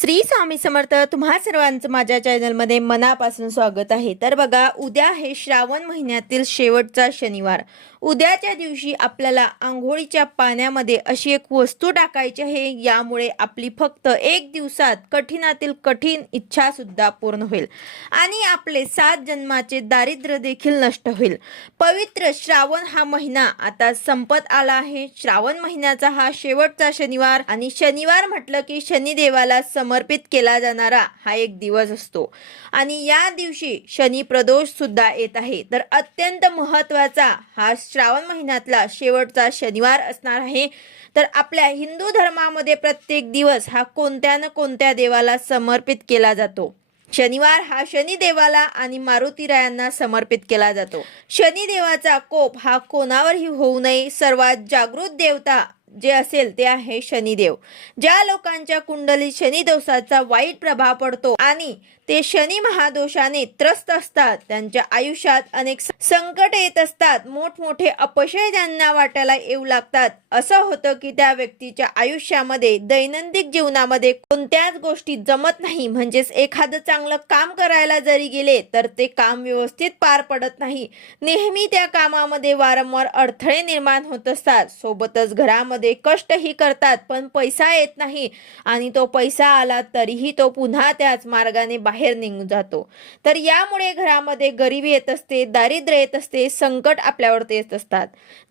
श्री स्वामी समर्थ तुम्हा सर्वांचं माझ्या चॅनलमध्ये मनापासून स्वागत आहे. तर बघा उद्या आहे श्रावण महिन्यातील शेवटचा शनिवार. उद्याच्या दिवशी आपल्याला आंघोळीच्या पाण्यामध्ये अशी एक वस्तू टाकायची आहे. यामुळे आपली फक्त एक दिवसात कठीणातील कठीण इच्छासुद्धा पूर्ण होईल. आणि आपले सात जन्माचे दारिद्र्य देखील नष्ट होईल. पवित्र श्रावण हा महिना आता संपत आला आहे. श्रावण महिन्याचा हा शेवटचा शनिवार आणि शनिवार म्हटलं की शनिदेवाला सम समर्पित केला जाणारा हा एक दिवस असतो. आणि या दिवशी शनी प्रदोष सुद्धा येत आहे. तर अत्यंत महत्त्वाचा हा श्रावण महिन्यातला शेवटचा शनिवार असणार आहे. तर आपल्या हिंदू धर्मामध्ये प्रत्येक दिवस हा कोणत्या न कोणत्या देवाला समर्पित केला जातो? शनिवार हा शनिदेवाला आणि मारुतीरायांना समर्पित केला जातो. शनिदेवाचा कोप हा कोणावरही होऊ नये. सर्वात जागृत देवता जे असेल ते आहे शनिदेव. ज्या लोकांच्या कुंडलीत शनिदोषाचा वाईट प्रभाव पडतो आणि ते शनी महादोषाने त्रस्त असतात त्यांच्या आयुष्यात अनेक संकट येत असतात मोठमोठे अपशय त्यांना वाटायला येऊ लागतात. असं होतं की त्या व्यक्तीच्या आयुष्यामध्ये दैनंदिन जीवनामध्ये कोणत्याच गोष्टी जमत नाही. म्हणजेच एखादं चांगलं काम करायला जरी गेले तर ते काम व्यवस्थित पार पडत नाही. नेहमी त्या कामामध्ये वारंवार अडथळे निर्माण होत असतात. सोबतच घरामध्ये कष्टही करतात पण पैसा येत नाही. आणि तो पैसा आला तरीही तो पुन्हा त्याच मार्गाने बाहेर निघून जातो. तर यामुळे घरामध्ये गरिबी येत असते दारिद्र्य येत असते संकट आपल्यावरती येत असतात.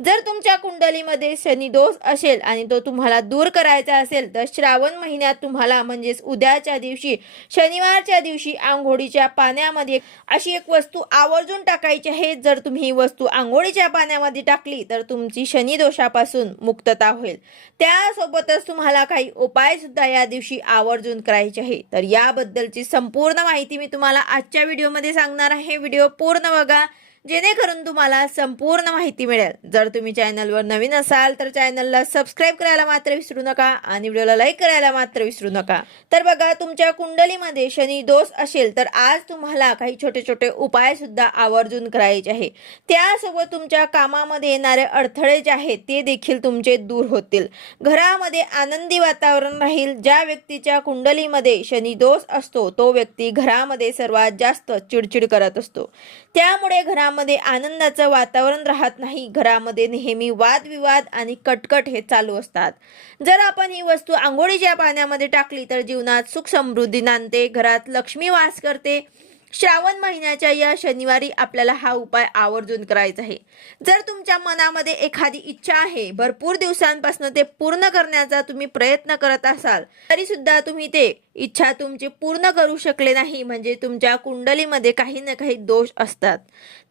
जर तुमच्या कुंडलीमध्ये शनी दोष असेल आणि तो तुम्हाला दूर करायचा असेल तर श्रावण महिन्यात तुम्हाला म्हणजेच उद्याच्या दिवशी शनिवारच्या दिवशी आंघोळीच्या पाण्यामध्ये अशी एक वस्तू आवर्जून टाकायची आहे. जर तुम्ही ही वस्तू आंघोळीच्या पाण्यामध्ये टाकली तर तुमची शनी दोषापासून मुक्तता होईल. त्यासोबतच तुम्हाला काही उपाय सुद्धा या दिवशी आवर्जून करायचे आहे. तर याबद्दलची संपूर्ण माहिती मी तुम्हाला आजच्या व्हिडिओमध्ये सांगणार आहे. व्हिडिओ पूर्ण बघा. जेणेकरून तुम्हाला संपूर्ण माहिती मिळेल. जर तुम्ही चॅनलवर नवीन असाल तर चॅनलला सबस्क्राईब करायला मात्र विसरू नका आणि व्हिडिओला लाईक करायला मात्र विसरू नका. तर बघा तुमच्या कुंडलीमध्ये शनी दोष असेल तर आज तुम्हाला काही छोटे छोटे उपाय सुद्धा आवर्जून करायचे आहे. त्यासोबत तुमच्या कामामध्ये येणारे अडथळे जे आहेत ते देखील तुमचे दूर होतील. घरामध्ये आनंदी वातावरण राहील. ज्या व्यक्तीच्या कुंडलीमध्ये शनी दोष असतो तो व्यक्ती घरामध्ये सर्वात जास्त चिडचिड करत असतो. त्यामुळे घरामध्ये आनंदाचं वातावरण राहत नाही. घरामध्ये नेहमी वादविवाद आणि कटकट हे चालू असतात. जर आपण ही वस्तू आंघोळीच्या पाण्यामध्ये टाकली तर जीवनात सुख समृद्धी नांदते. घरात लक्ष्मी वास करते. श्रावण महिन्याच्या या शनिवारी आपल्याला हा उपाय आवर्जून करायचा आहे. जर तुमच्या मनामध्ये एखादी इच्छा आहे भरपूर दिवसांपासून ते पूर्ण करण्याचा तुम्ही प्रयत्न करत असाल तरी सुद्धा तुम्ही ते इच्छा तुमची पूर्ण करू शकले नाही म्हणजे तुमच्या कुंडलीमध्ये काही ना काही दोष असतात.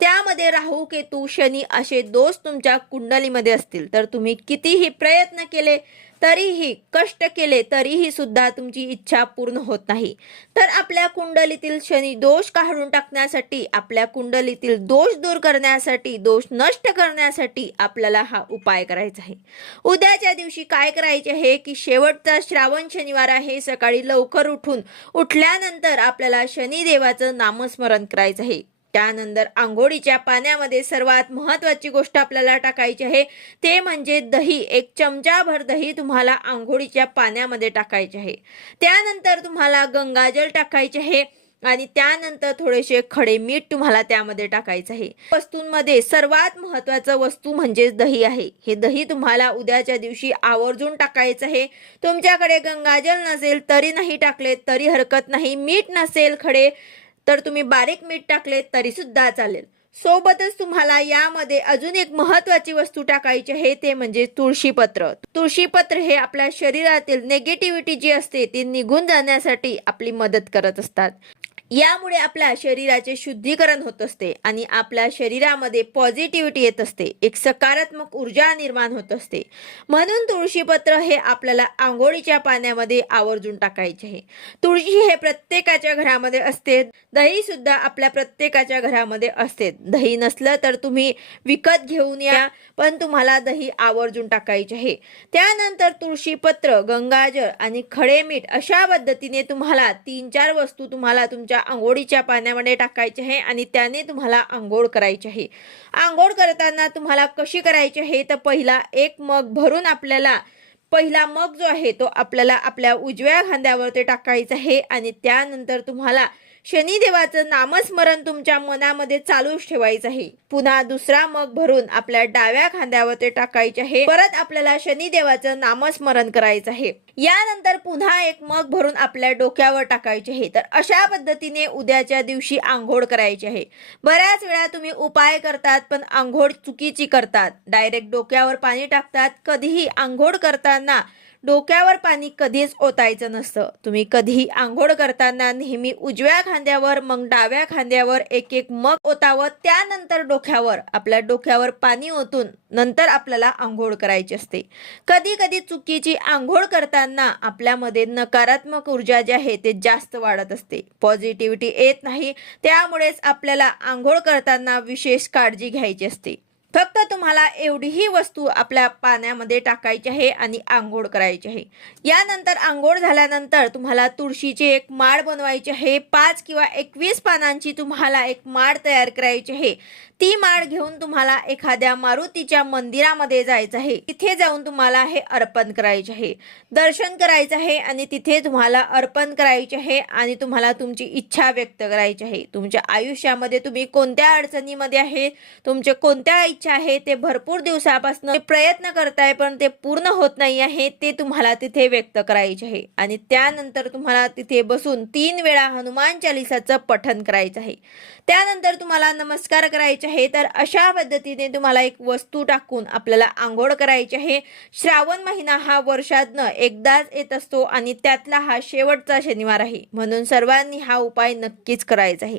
त्यामध्ये राहू केतू शनी असे दोष तुमच्या कुंडलीमध्ये असतील. तर तुम्ही कितीही प्रयत्न केले तरीही कष्ट केले तरीही सुद्धा तुमची इच्छा पूर्ण होत नाही. तर आपल्या कुंडलीतील शनी दोष काढून टाकण्यासाठी आपल्या कुंडलीतील दोष दूर करण्यासाठी दोष नष्ट करण्यासाठी आपल्याला हा उपाय करायचा आहे. उद्याच्या दिवशी काय करायचे आहे की शेवटचा श्रावण शनिवार आहे सकाळी लवकर उठून उठल्यानंतर आपल्याला शनिदेवाचं नामस्मरण करायचं आहे. त्यानंतर आंघोळीच्या पाण्यामध्ये सर्वात महत्वाची गोष्ट आपल्याला टाकायची आहे ते म्हणजे दही. एक चमचाभर दही तुम्हाला आंघोळीच्या पाण्यामध्ये टाकायचे आहे. त्यानंतर तुम्हाला गंगाजल टाकायचे आहे आणि त्यानंतर थोडेसे खडे मीठ तुम्हाला त्यामध्ये टाकायचं आहे. वस्तूंमध्ये सर्वात महत्वाचं वस्तू म्हणजेच दही आहे. हे दही तुम्हाला उद्याच्या दिवशी आवर्जून टाकायचं आहे. तुमच्याकडे गंगाजल नसेल तरी नाही टाकले तरी हरकत नाही. मीठ नसेल खडे तर तुम्ही बारीक मीठ टाकले तरी सुद्धा चालेल. सोबतच तुम्हाला यामध्ये अजून एक महत्वाची वस्तू टाकायची आहे ते म्हणजे तुळशीपत्र तुळशीपत्र हे आपल्या शरीरातील नेगेटिव्हिटी जी असते ती निघून जाण्यासाठी आपली मदत करत असतात. यामुळे आपल्या शरीराचे शुद्धीकरण होत असते आणि आपल्या शरीरामध्ये पॉझिटिव्हिटी येत असते. एक सकारात्मक ऊर्जा निर्माण होत असते. म्हणून तुळशीपत्र हे आपल्याला आंघोळीच्या पाण्यामध्ये आवर्जून टाकायचे आहे. तुळशी हे प्रत्येकाच्या घरामध्ये असते. दही सुद्धा आपल्या प्रत्येकाच्या घरामध्ये असते. दही नसलं तर तुम्ही विकत घेऊन या पण तुम्हाला दही आवर्जून टाकायचे आहे. त्यानंतर तुळशीपत्र गंगाजळ आणि खडे मीठ अशा पद्धतीने तुम्हाला तीन चार वस्तू तुम्हाला तुमच्या आंघोळीच्या पाण्यामध्ये टाकायचे आहे आणि त्याने तुम्हाला आंघोळ करायची आहे. आंघोळ करताना तुम्हाला कशी करायची आहे? तर पहिला एक मग भरून आपल्याला पहिला मग जो आहे तो आपल्याला आपल्या उजव्या खांद्यावर ते टाकायचा आहे आणि त्यानंतर तुम्हाला शनिदेवाचं नामस्मरण तुमच्या मनामध्ये चालूच ठेवायचं आहे. पुन्हा दुसरा मग भरून आपल्या डाव्या खांद्यावर ते टाकायचे आहे. परत आपल्याला शनिदेवाचं नामस्मरण करायचं आहे. यानंतर पुन्हा एक मग भरून आपल्या डोक्यावर टाकायचे आहे. तर अशा पद्धतीने उद्याच्या दिवशी आंघोळ करायची आहे. बऱ्याच वेळा तुम्ही उपाय करतात पण आंघोळ चुकीची करतात. डायरेक्ट डोक्यावर पाणी टाकतात. कधीही आंघोळ करताना डोक्यावर पाणी कधीच ओतायचं नसतं. तुम्ही कधीही आंघोळ करताना नेहमी उजव्या खांद्यावर मग डाव्या खांद्यावर एक एक मग ओतावं. त्यानंतर डोक्यावर आपल्या डोक्यावर पाणी ओतून नंतर आपल्याला आंघोळ करायची असते. कधी कधी चुकीची आंघोळ करताना आपल्यामध्ये नकारात्मक ऊर्जा जी आहे ते जास्त वाढत असते. पॉझिटिव्हिटी येत नाही त्यामुळेच आपल्याला आंघोळ करताना विशेष काळजी घ्यायची असते. फक्त तुम्हाला एवढीही वस्तू आपल्या पाण्यामध्ये टाकायची आहे आणि आंघोळ करायची आहे. यानंतर आंघोळ झाल्यानंतर तुम्हाला तुळशीची एक माळ बनवायची आहे. पाच किंवा एकवीस पानांची तुम्हाला एक माळ तयार करायची आहे. ती माळ घेऊन तुम्हाला एखाद्या मारुतीच्या मंदिरामध्ये जायचं आहे. तिथे जाऊन तुम्हाला हे अर्पण करायचे आहे. दर्शन करायचं आहे आणि तिथे तुम्हाला अर्पण करायचे आहे आणि तुम्हाला तुमची इच्छा व्यक्त करायची आहे. तुमच्या आयुष्यामध्ये तुम्ही कोणत्या अडचणीमध्ये आहे? तुमचे कोणत्या इच्छा आहे ते भरपूर दिवसापासून प्रयत्न करताय पण ते पूर्ण होत नाही आहे ते तुम्हाला तिथे व्यक्त करायचे आहे. आणि त्यानंतर तुम्हाला तिथे बसून तीन वेळा हनुमान चालिसाचं पठन करायचं आहे. त्यानंतर तुम्हाला नमस्कार करायचे आहे तर अशा पद्धतीने तुम्हाला एक वस्तू टाकून आपल्याला आंघोळ करायची आहे. श्रावण महिना हा वर्षातनं एकदाच येत असतो आणि त्यातला हा शेवटचा शनिवार आहे. म्हणून सर्वांनी हा उपाय नक्कीच करायचा आहे.